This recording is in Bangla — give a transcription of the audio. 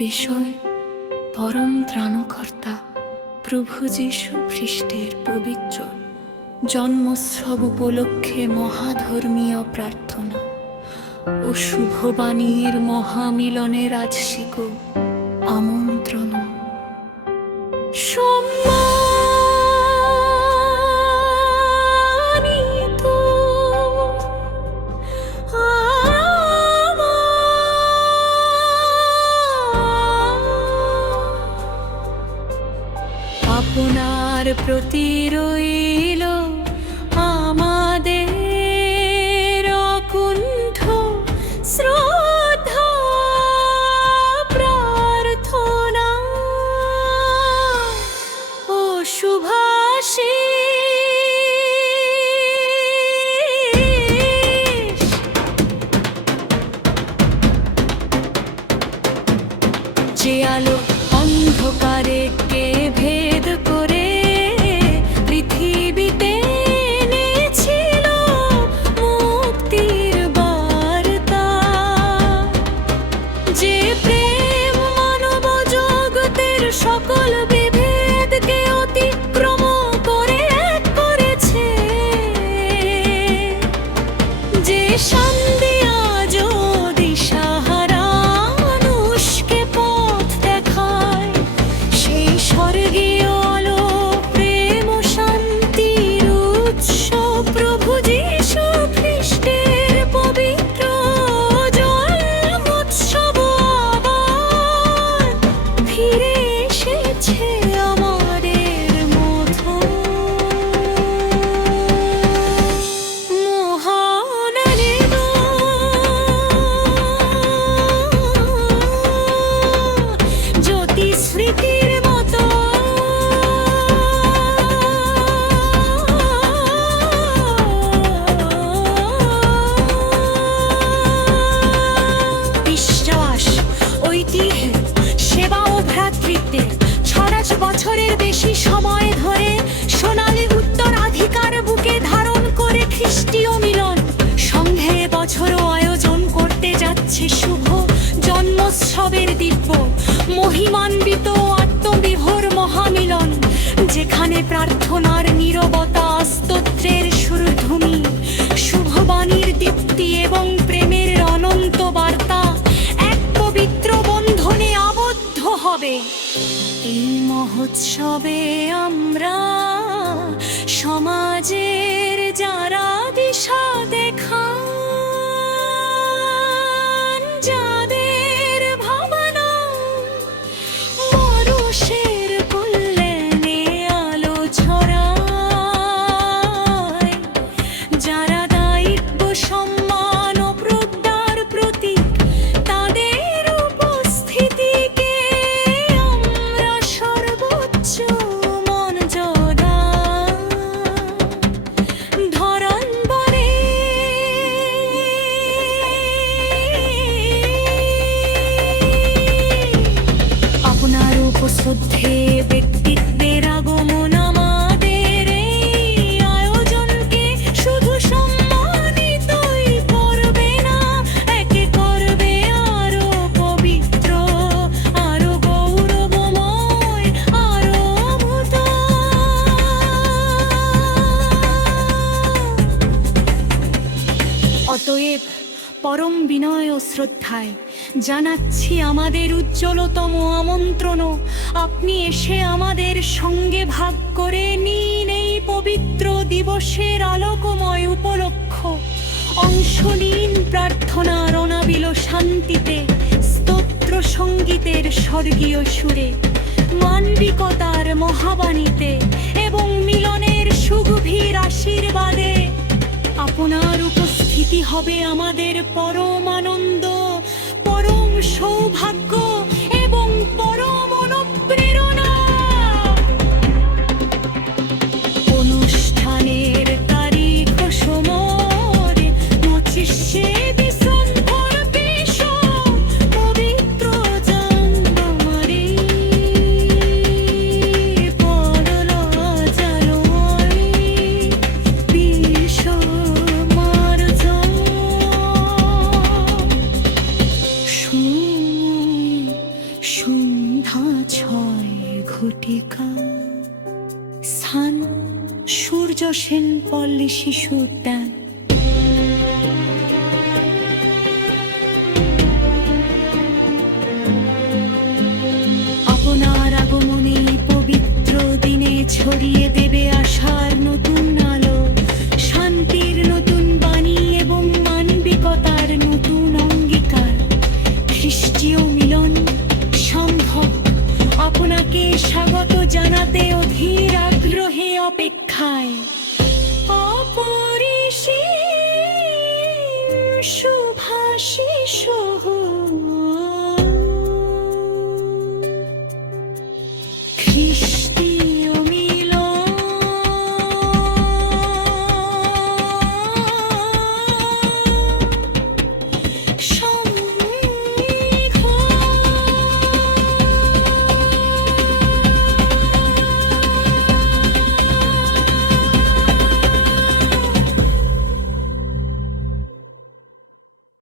বিষয় পরম ত্রাণকর্তা প্রভু যীশু খ্রিস্টের পবিত্র জন্মোৎসব উপলক্ষে মহাধর্মীয় প্রার্থনা ও শুভবাণীর মহামিলনের আজশিক আমন্ত্রণ। সম্মানিত আপনার প্রতি রইল আমাদের অকুণ্ঠ শ্রদ্ধা প্রার্থনা ও শুভাশীষ। যে আলো অন্ধকারে কে ভেদ করে পৃথিবীতে এনেছিল মুক্তির বার্তা, যে প্রেম মানব জগতের সকল বিভেদকে অতিক্রম করে এক করেছে, যে শান্তি আজ দিশাহারা মানুষকে পথ দেখায়, সেই স্বর্গীয় আলো প্রেম ও শান্তির উৎস প্রভু যীশু খ্রিস্টের পবিত্র জন্মোৎসব আবার ফিরে এসেছে আমাদের মধ্যে। মহান জ্যোতি স্মৃতির মতো বিশ্বাস, ঐতিহ্য, সেবা ও ভ্রাতৃত্বের ৬০০ বছরের বেশি সময় ধরে সোনালী উত্তরাধিকার বুকে ধারণ করে খ্রিস্টীয় মিলন সংঘে বছরও আয়োজন করতে যাচ্ছে শুভ জন্মোৎসবের দিব্য মহিমান্বিত আত্মবিভোর মহামিলন, যেখানে প্রার্থনার নীরবতা, স্তোত্রের সুরধুনি, শুভবাণীর দীপ্তি এবং প্রেমের অনন্ত বার্তা এক পবিত্র বন্ধনে আবদ্ধ হবে। এই মহোৎসবে আমরা সমাজের যারা দিশা দেখান, যাদের ভাবনা মানুষের কল্যাণে আলো ছড়ায়, যারা দায়িত্ব, সম্মান ও প্রজ্ঞার প্রতীক, তাদের উপস্থিতিকে আমরা সর্বোচ্চ মর্যাদা ধরন বলে আপনার উপশ্রদ্ধে ব্যক্তিত্বের আগমন আমাদের এই আয়োজনকে শুধু সম্মানিতই করবে না, একে করবে আরো পবিত্র, আরো গৌরবময়, আরো অভূত। অতএব পরম বিনয় ও শ্রদ্ধায় জানাচ্ছি আমাদের উজ্জ্বলতম আমন্ত্রণ, আপনি এসে আমাদের সঙ্গে ভাগ করে নিন এই পবিত্র দিবসের আলোকময় উপলক্ষ। অংশ নিন প্রার্থনার অনাবিল শান্তিতে, স্তোত্র সঙ্গীতের স্বর্গীয় সুরে, মানবিকতার মহাবাণীতে এবং মিলনের সুগভীর আশীর্বাদে। আপনার উপস্থিতি হবে আমাদের পরম আনন্দ, পরম সৌভাগ্য এবং পরম অনুপ্রেরণা। অনুষ্ঠানের তারিখ ও সময় ২৫শে ডিসেম্বর পবিত্র জানুয়ারি পড়ল জানুয়ারি ২০ মার্চ সেন পল্লী শিশু উদ্যান। আপনার আগমনী পবিত্র দিনে ছড়িয়ে দেবে আশার